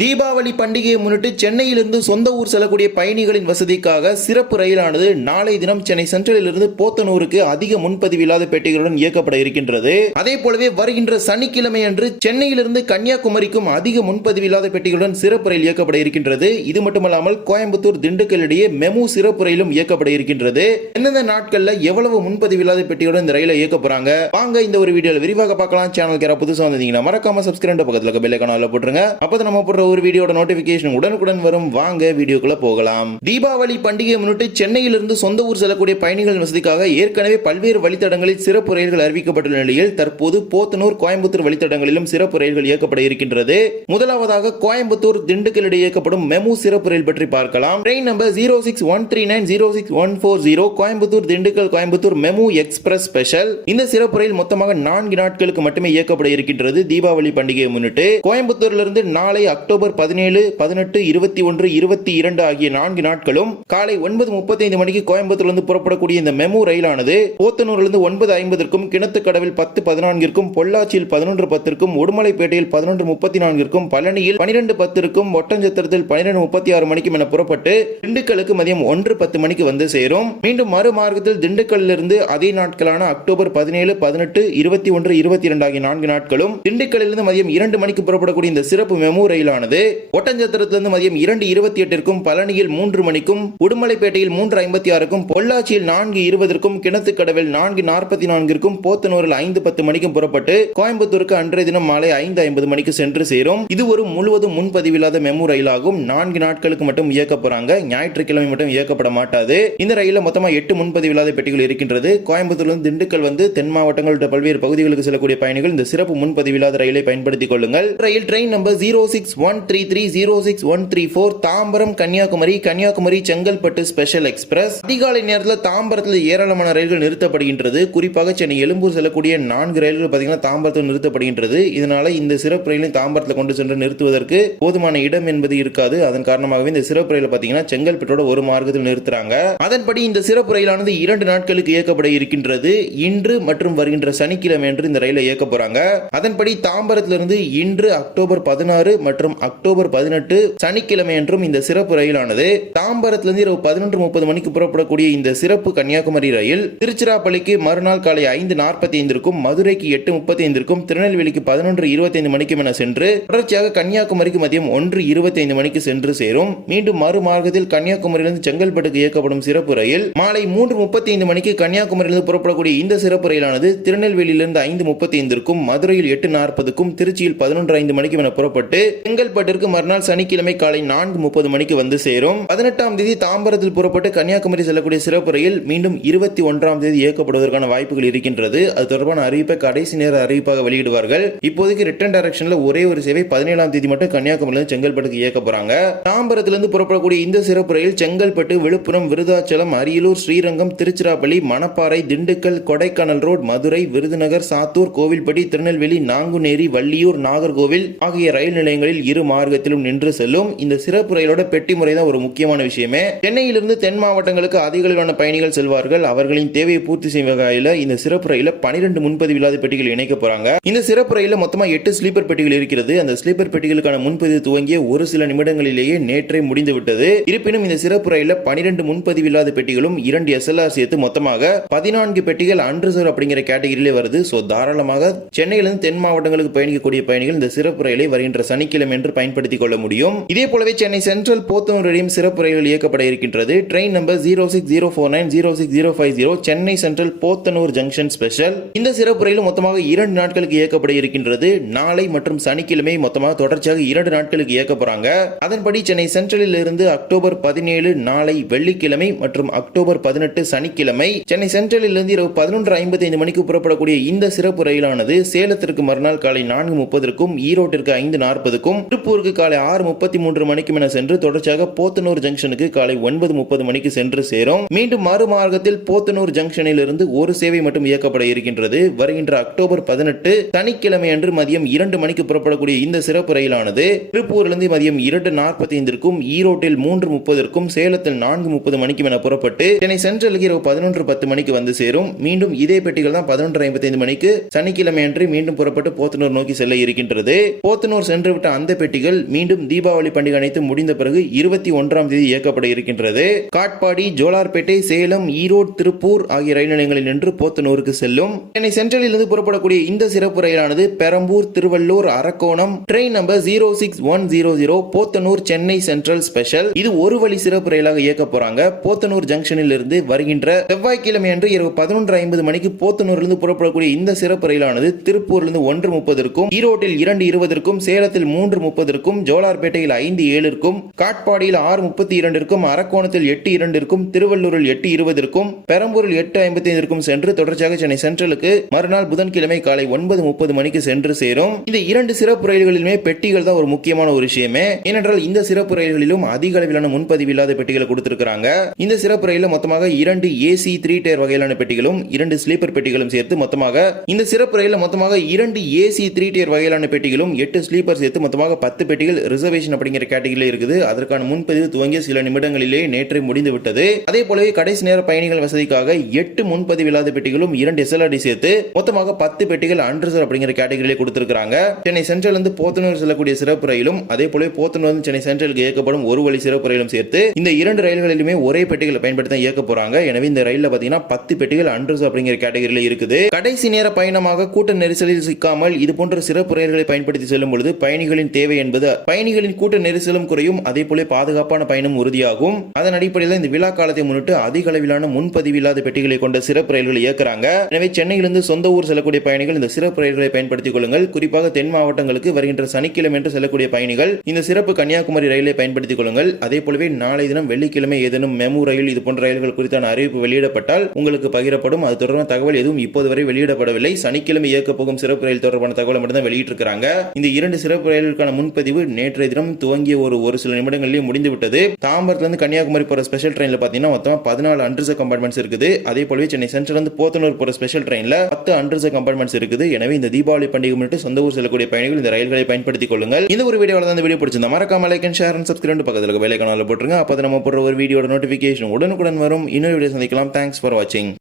தீபாவளி பண்டிகையை முன்னிட்டு சென்னையிலிருந்து சொந்த ஊர் செல்லக்கூடிய பயணிகளின் வசதிக்காக சிறப்பு ரயிலானது நாளை தினம் சென்னை சென்ட்ரலிலிருந்து போத்தனூருக்கு அதிக முன்பதிவு இல்லாத பெட்டிகளுடன் இயக்கப்பட இருக்கின்றது. அதே போலவே வருகின்ற சனிக்கிழமை அன்று சென்னையிலிருந்து கன்னியாகுமரிக்கும் அதிக முன்பதிவு இல்லாத பெட்டிகளுடன் சிறப்பு ரயில் இயக்கப்பட இருக்கின்றது. இது மட்டுமல்லாமல் கோயம்புத்தூர் திண்டுக்கல் இடையே மெமு சிறப்பு ரயிலும் இயக்கப்பட இருக்கின்றது. எந்தெந்த நாட்கள்ல எவ்வளவு முன்பதிவு இல்லாத பெட்டிகளுடன் இந்த ரயிலை இயக்க போறாங்க? வாங்க இந்த ஒரு வீடியோ விரிவாக பார்க்கலாம். சேனலுக்கு யாராவது புதுசா வந்தீங்கன்னா மறக்காம சப்ஸ்கிரைப் பக்கத்துல இருக்க போட்டுருங்க. அப்போ நம்ம போடுற ஒரு வீடியோட நோட்டிபிகேஷன் உடனுக்குடன் வரும். வாங்க வீடியோக்குள்ள போகலாம். தீபாவளி பண்டிகையை முன்னிட்டு சென்னையிலிருந்து சொந்த ஊர் செல்லக்கூடிய பயணிகள் வசதிக்காக ஏற்கனவே பல்வேறு வழித்தடங்களில் சிறப்பு ரயில்கள் அறிவிக்கப்பட்டுள்ள நிலையில் தற்போது போத்தனூர் கோயம்புத்தூர் வழித்தடங்களிலும் சிறப்பு ரயில்கள் இயக்கப்பட இருக்கின்றது. முதலாவதாக கோயம்புத்தூர் திண்டுக்கல் இடையே இயக்கப்படும் மெமு சிறப்பு ரயில் பற்றி பார்க்கலாம். Train number zero six one three nine zero six one four zero Coimbatore Dindigul Coimbatore MEMU express special. இந்த சிறப்பு ரயில் மொத்தமாக நான்கு நாட்களுக்கு மட்டுமே இயக்கப்பட இருக்கின்றது தீபாவளி பண்டிகையை முன்னிட்டு. கோயம்புத்தூரிலிருந்து நாளை அக்டோபர் அக்டோபர் பதினேழு பதினெட்டு இருபத்தி ஒன்று இருபத்தி இரண்டு ஆகிய நான்கு நாட்களும் காலை ஒன்பது முப்பத்தைந்து மணிக்கு கோயம்புத்தூரிலிருந்து புறப்படக்கூடிய இந்த மெமு ரயிலானது போத்தனூரிலிருந்து ஒன்பது ஐம்பதற்கும் கிணத்துக்கடவில் பத்து பதினான்கிற்கும் பொள்ளாச்சியில் பதினொன்று பத்திற்கும் உடுமலைப்பேட்டையில் பதினொன்று முப்பத்தி நான்கிற்கும் பழனியில் பனிரெண்டு பத்திற்கும் ஒட்டஞ்சத்திரத்தில் பனிரெண்டு முப்பத்தி ஆறு மணிக்கும் என புறப்பட்டு திண்டுக்கலுக்கு மதியம் ஒன்று பத்து மணிக்கு வந்து சேரும். மீண்டும் மறு மார்க்கத்தில் திண்டுக்கல்லிருந்து அதே நாட்களான அக்டோபர் பதினேழு பதினெட்டு இருபத்தி ஒன்று இருபத்தி இரண்டு ஆகிய நான்கு நாட்களும் திண்டுக்கல்லிருந்து மதியம் இரண்டு மணிக்கு புறப்படக்கூடிய இந்த சிறப்பு மெமு ரயிலானது ஒட்டஞ்சத்திரத்திலிருந்து மதியம் இரண்டு இருபத்தி எட்டிற்கும் பழனியில் மூன்று மணிக்கும் உடுமலைப்பேட்டையில் மூன்று ஐம்பத்தி ஆறுக்கும் பொள்ளாச்சியில் நான்கு இருபதற்கும் கிணத்துக்கடவில் நான்கு நாற்பத்தி நான்கிற்கும் போத்தனூரில் ஐந்து பத்து மணிக்கும் புறப்பட்டு கோயம்புத்தூருக்கு அன்றைய தினம் மாலை ஐந்து ஐம்பது மணிக்கு சென்று சேரும். இது ஒரு முழுவதும் முன்பதிவில்லாத மெமு ரயிலாகும். நான்கு நாட்களுக்கு மட்டும் இயக்க போறாங்க. ஞாயிற்றுக்கிழமை மட்டும் இயக்கப்பட மாட்டாது. இந்த ரயிலில் மொத்தமா எட்டு முன்பதிவில்லாத பெட்டிகள் இருக்கின்றது. கோயம்புத்தூர்லிருந்து திண்டுக்கல் வந்து தென் மாவட்டங்கள் பல்வேறு பகுதிகளுக்கு செல்லக்கூடிய பயணிகள் இந்த சிறப்பு முன்பதிவில்லாத ரயிலை பயன்படுத்திக் கொள்ளுங்கள். ரயில் train number zero six one three three zero six one three four Tambaram Kanniyakumari Kanniyakumari Chengalpattu special express. அதிகாலை நேரத்தில் தாம்பரத்தில் ஏராளமான ரயில்கள் நிறுத்தப்படுகின்றது. குறிப்பாக சென்னை எழும்பூர் செல்லக்கூடிய நான்கு ரயில்கள் பார்த்தீங்கன்னா தாம்பரத்தில் நிறுத்தப்படுகின்றது. இதனால இந்த சிறப்பு ரயிலை தாம்பரத்தில் கொண்டு சென்று நிறுத்துவதற்கு போதுமான இடம் என்பது இருக்காது. அதன் காரணமாகவே இந்த சிறப்பு ரயில் பார்த்தீங்கன்னா செங்கல்பட்டோட ஒரு மார்க்கத்தில் நிறுத்துறாங்க. அதன்படி இந்த சிறப்பு ரயிலானது இரண்டு நாட்களுக்கு இயக்கப்பட இருக்கின்றது. இன்று மற்றும் வருகின்ற சனிக்கிழமை என்று இந்த ரயிலை இயக்க போறாங்க. அதன்படி தாம்பரத்திலிருந்து இன்று அக்டோபர் பதினாறு மற்றும் அக்டோபர் பதினெட்டு சனிக்கிழமை என்றும் இந்த சிறப்பு ரயிலானது தாம்பரத்திலிருந்து இரவு பதினொன்று முப்பது மணிக்கு புறப்படக்கூடிய இந்த சிறப்பு கன்னியாகுமரி ரயில் திருச்சிராப்பள்ளிக்கு மறுநாள் காலை ஐந்து நாற்பத்தி ஐந்திற்கும் மதுரைக்கு எட்டு முப்பத்தி ஐந்திற்கும் திருநெல்வேலிக்கு பதினொன்று இருபத்தி ஐந்து மணிக்கும் என சென்று தொடர்ச்சியாக கன்னியாகுமரிக்கு மதியம் ஒன்று இருபத்தி ஐந்து மணிக்கு சென்று சேரும். மீண்டும் மறுமார்க்கத்தில் கன்னியாகுமரியிலிருந்து செங்கல்பட்டுக்கு இயக்கப்படும் சிறப்பு ரயில் மாலை மூன்று முப்பத்தி ஐந்து மணிக்கு கன்னியாகுமரியிலிருந்து புறப்படக்கூடிய இந்த சிறப்பு ரயிலானது திருநெல்வேலியிலிருந்து ஐந்து முப்பத்தி ஐந்திற்கும் மதுரையில் எட்டு நாற்பதுக்கும் திருச்சியில் பதினொன்று ஐந்து மணிக்கும் என புறப்பட்டு செங்கல் செங்கல்பட்டிற்கு மறுநாள் சனிக்கிழமை காலை நான்கு முப்பது மணிக்கு வந்து சேரும். பதினெட்டாம் தேதி தாம்பரத்தில் புறப்பட்டு கன்னியாகுமரி செல்லக்கூடிய சிறப்பு ரயில் மீண்டும் இருபத்தி ஒன்றாம் தேதி இயக்கப்படுவதற்கான வாய்ப்புகள் இருக்கின்றது. அது தொடர்பான அறிவிப்பை கடைசி நேர அறிவிப்பாக வெளியிடுவார்கள். இப்போதைக்கு ரிட்டர்ன் டைரக்ஷன்ல ஒரே ஒரு சேவை பதினேழாம் தேதி மட்டும் கன்னியாகுமரியிலிருந்து செங்கல்பட்டுக்கு இயக்க போறாங்க. தாம்பரத்திலிருந்து புறப்படக்கூடிய இந்த சிறப்பு ரயில் செங்கல்பட்டு விழுப்புரம் விருதாச்சலம் அரியலூர் ஸ்ரீரங்கம் திருச்சிராப்பள்ளி மணப்பாறை திண்டுக்கல் கொடைக்கானல் ரோடு மதுரை விருதுநகர் சாத்தூர் கோவில்பட்டி திருநெல்வேலி நாங்குநேரி வள்ளியூர் நாகர்கோவில் ஆகிய ரயில் நிலையங்களில் இரு மார்க்கத்திலும் நின்று செல்லும். இந்த சிறப்பு ரயிலோட பெட்டி முறை தான் ஒரு முக்கியமான விஷயமே. சென்னையிலிருந்து தென் மாவட்டங்களுக்கு அதிக அளவிலான பயணிகள் செல்வார்கள். அவர்களின் தேவையை பூர்த்தி செய்யும் வகையில் இந்த சிறப்பு ரயில பனிரெண்டு முன்பதிவு இல்லாத பெட்டிகள் இணைக்க போறாங்க. இந்த சிறப்பு ரயில மொத்தமா எட்டு ஸ்லீப்பர் பெட்டிகள் இருக்கிறது. அந்த ஸ்லீப்பர் பெட்டிகளுக்கான முன்பதிவு துவங்கிய ஒரு சில நிமிடங்களிலேயே நேற்றே முடிந்து விட்டது இருப்பினும் இந்த சிறப்பு ரயில பனிரெண்டு முன்பதிவு இல்லாத பெட்டிகளும் இரண்டு எஸ்எல்ஆர் சேர்த்து மொத்தமாக பதினான்கு பெட்டிகள் அன்ரிசர்வ் அப்படிங்கிற கேட்டகரியிலே வருது. ஸோ தாராளமாக சென்னையிலிருந்து தென் மாவட்டங்களுக்கு பயணிக்கக்கூடிய பயணிகள் இந்த சிறப்பு ரயிலை வருகின்ற சனிக்கிழமை என்று பயன்படுத்திக் கொள்ள முடியும். இதே போலவே சென்னை சென்ட்ரல் போத்தனூர் இடையும் சிறப்பு ரயில்கள் இயக்கப்பட இருக்கின்றது. Train number zero six zero four nine zero six zero five zero Chennai central Podanur junction special. இந்த சிறப்பு ரயில் மொத்தமாக இரண்டு நாட்களுக்கு இயக்கப்பட இருக்கின்றது. நாளை மற்றும் சனிக்கிழமை மொத்தமாக தொடர்ச்சியாக இரண்டு நாட்களுக்கு இயக்க போறாங்க அதன்படி சென்னை சென்ட்ரலில் இருந்து அக்டோபர் பதினேழு நாளை வெள்ளிக்கிழமை மற்றும் அக்டோபர் பதினெட்டு சனிக்கிழமை. சென்னை சென்ட்ரலில் இருந்து இரவு பதினொன்று ஐம்பத்தி ஐந்து மணிக்கு புறப்படக்கூடிய இந்த சிறப்பு ரயிலானது சேலத்திற்கு மறுநாள் காலை நான்கு முப்பதற்கும் ஈரோட்டிற்கு ஐந்து நாற்பதுக்கும் திருப்பூருக்கு காலை ஆறு முப்பத்தி மூன்று மணிக்கு என சென்று தொடர்ச்சியாக போத்தனூர் ஜங்ஷனுக்கு காலை ஒன்பது முப்பது மணிக்கு சென்று சேரும். மீண்டும் மறுமார்க்கத்தில் போத்தனூர் ஜங்ஷனில் இருந்து ஒரு சேவை மட்டும் இயக்கப்பட இருக்கின்றது. வருகின்ற அக்டோபர் பதினெட்டு சனிக்கிழமை அன்று மதியம் இரண்டு மணிக்கு புறப்படக்கூடிய இந்த சிறப்பு ரயிலானது திருப்பூரிலிருந்து மதியம் இரண்டு நாற்பத்தி ஐந்திற்கும் ஈரோட்டில் மூன்று முப்பதற்கும் சேலத்தில் நான்கு முப்பது மணிக்கும் என புறப்பட்டு சென்னை சென்ட்ரலுக்கு இரவு பதினொன்று பத்து மணிக்கு வந்து சேரும். மீண்டும் இதே பெட்டிகள் தான் பதினொன்று ஐம்பத்தி ஐந்து மணிக்கு சனிக்கிழமை அன்று மீண்டும் புறப்பட்டு போத்தனூர் நோக்கி செல்ல இருக்கின்றது. போத்தனூர் சென்று விட்ட அந்த பெட்டிகள் மீண்டும் தீபாவளி பண்டிகை அனைத்து முடிந்த பிறகு இருபத்தி ஒன்றாம் தேதி இயக்கப்பட இருக்கின்றது. காட்பாடி ஜோலார்பேட்டை சேலம் ஈரோடு திருப்பூர் ஆகிய ரயில் நிலையங்களில் நின்று போத்தனூருக்கு செல்லும். சென்னை சென்ட்ரலில் இருந்து புறப்படக்கூடிய இந்த சிறப்பு ரயிலானது Perambur Tiruvallur Arakkonam train number zero six one zero zero Podanur Chennai central special. இது ஒரு வழி சிறப்பு ரயிலாக இயக்க போறாங்க. போத்தனூர் ஜங்ஷனில் இருந்து வருகின்ற செவ்வாய்க்கிழமை அன்று இரவு பதினொன்று ஐம்பது மணிக்கு போத்தனூரிலிருந்து புறப்படக்கூடிய இந்த சிறப்பு ரயிலானது திருப்பூரிலிருந்து ஒன்று முப்பதற்கும் ஈரோட்டில் இரண்டு இருபதற்கும் சேலத்தில் மூன்று முப்பதற்கும் ஜோலார்பேட்டையில் ஐந்து ஏழிற்கும் காட்பாடியில் ஆறு முப்பத்தி இரண்டிற்கும் அரக்கோணத்தில் எட்டு இரண்டிற்கும் திருவள்ளூரில் எட்டு இருபதற்கும் பெரம்பூரில் எட்டு ஐம்பத்தி ஐந்திற்கும் சென்று தொடர்ச்சியாக சென்னை சென்ட்ரலுக்கு மறுநாள் புதன்கிழமை காலை ஒன்பது முப்பது மணிக்கு சென்று சேரும். இந்த இரண்டு சிறப்பு ரயில்களிலுமே பெட்டிகள் தான் ஒரு முக்கியமான ஒரு விஷயமே. ஏனென்றால் இந்த சிறப்பு ரயில்களிலும் அதிக அளவிலான முன்பதிவு இல்லாத பெட்டிகளை கொடுத்திருக்கிறாங்க. இந்த சிறப்பு ரயிலில் மொத்தமாக இரண்டு ஏசி த்ரீ டயர் வகையிலான பெட்டிகளும் இரண்டு ஸ்லீப்பர் பெட்டிகளும் சேர்த்து மொத்தமாக இந்த சிறப்பு ரயிலில் மொத்தமாக இரண்டு ஏசி த்ரீ டயர் வகையிலான பெட்டிகளும் எட்டு ஸ்லீப்பர் சேர்த்து மொத்தமாக பத்து பெட்டிகள் ரிசர்வேஷன் அப்படிங்கிற கேட்டகரியில் இருக்குது. அதற்கான முன்பதிவு துவங்கிய சில நிமிடங்களிலே நேற்று முடிந்து விட்டது அதே போலவே கடைசி நேர பயணிகள் வசதிக்காக எட்டு முன்பதிவு இல்லாத பெட்டிகளும் இரண்டு எஸ்எல்ஆர்டி சேர்த்து மொத்தமாக பத்து பெட்டிகள் அன்ரிசர்வ் அப்படிங்கிற கேட்டகரியிலே கொடுத்திருக்காங்க சென்னை சென்ட்ரல் இருந்து போத்தனூர் செல்லக்கூடிய சிறப்பு ரயிலும் அதே போலவே போத்தனூர் சென்னை சென்ட்ரலுக்கு இயக்கப்படும் ஒரு வழி சிறப்பு ரயிலும் சேர்த்து இந்த இரண்டு ரயில்களிலுமே ஒரே பெட்டிகளை பயன்படுத்தி இயக்க போறாங்க. எனவே இந்த ரயிலில் பாத்தீங்கன்னா பத்து பெட்டிகள் அன்ரிசர்வ் அப்படிங்கிற கேட்டகரியில இருக்குது. கடைசி நேர பயணமாக கூட்ட நெரிசலில் சிக்காமல் இது போன்ற சிறப்பு ரயில்களை பயன்படுத்தி செல்லும் பொழுது பயணிகளின் தேவை என்பது பயணிகளின் கூட்ட நெரிசலும் குறையும். அதே போல பாதுகாப்பான பயணம் உறுதியாகும். அதன் அடிப்படையில் இந்த விழா காலத்தை முன்னிட்டு அதிக அளவிலான முன்பதிவு இல்லாத பெட்டிகளை கொண்ட சிறப்பு ரயில்களை இயக்குறாங்க. எனவே சென்னையிலிருந்து சொந்த ஊர் செல்லக்கூடிய பயணிகள் இந்த சிறப்பு ரயில்களை பயன்படுத்திக் கொள்ளுங்கள். குறிப்பாக தென் மாவட்டங்களுக்கு வருகின்ற சனிக்கிழமை என்று செல்லக்கூடிய பயணிகள் இந்த சிறப்பு கன்னியாகுமரி ரயிலை பயன்படுத்திக் கொள்ளுங்கள். அதே போலவே நாளை தினம் வெள்ளிக்கிழமை ஏதேனும் மெமு ரயில் இது போன்ற ரயில்கள் குறித்தான அறிவிப்பு வெளியிடப்பட்டால் உங்களுக்கு பகிரப்படும். அது தொடர்பான தகவல் எதுவும் இப்போது வரை வெளியிடப்படவில்லை. சனிக்கிழமை இயக்க போகும் சிறப்பு ரயில் தொடர்பான தகவலை மட்டும்தான் வெளியிட்டிருக்கிறாங்க. இந்த இரண்டு சிறப்பு ரயில்களுக்கான முன்பதிவு நேற்றைய தினம் துவங்கிய ஒரு ஒரு சில நிமிடங்களிலேயே முடிந்துவிட்டது. தாம்பரத்திலிருந்து கன்னியாகுமரி போற ஸ்பெஷல் ட்ரெயின்ல பாத்தீங்கன்னா மொத்தம் பதினாலு அன்ரிசர்வ் கம்பார்ட்மெண்ட்ஸ் இருக்குது. அதே போலவே சென்னை சென்ட்ரல் இருந்து போத்தனூர் போற ஸ்பெஷல் ட்ரெயின்ல பத்து அன்ரிசர்வ் கம்பார்ட்மெண்ட்ஸ் இருக்குது. எனவே இந்த தீபாவளி பண்டிகை முன்னிட்டு சொந்த ஊர் செல்லக்கூடிய பயணிகள் இந்த ரயில்களை பயன்படுத்திக் கொள்ளுங்கள். இந்த ஒரு வீடியோவில் தான் இந்த வீடியோ பிடிச்சிருந்தா மறக்காம like and share and subscribe பக்கத்தில் இருக்க வேலை கனால போட்டுருங்க. அப்போ நம்ம போடுற ஒரு வீடியோட நோட்டிஃபிகேஷன் உடனுக்குடன் வரும். இன்னொரு வீடியோ சந்திக்கலாம். தேங்க்ஸ் ஃபார் வாட்சிங்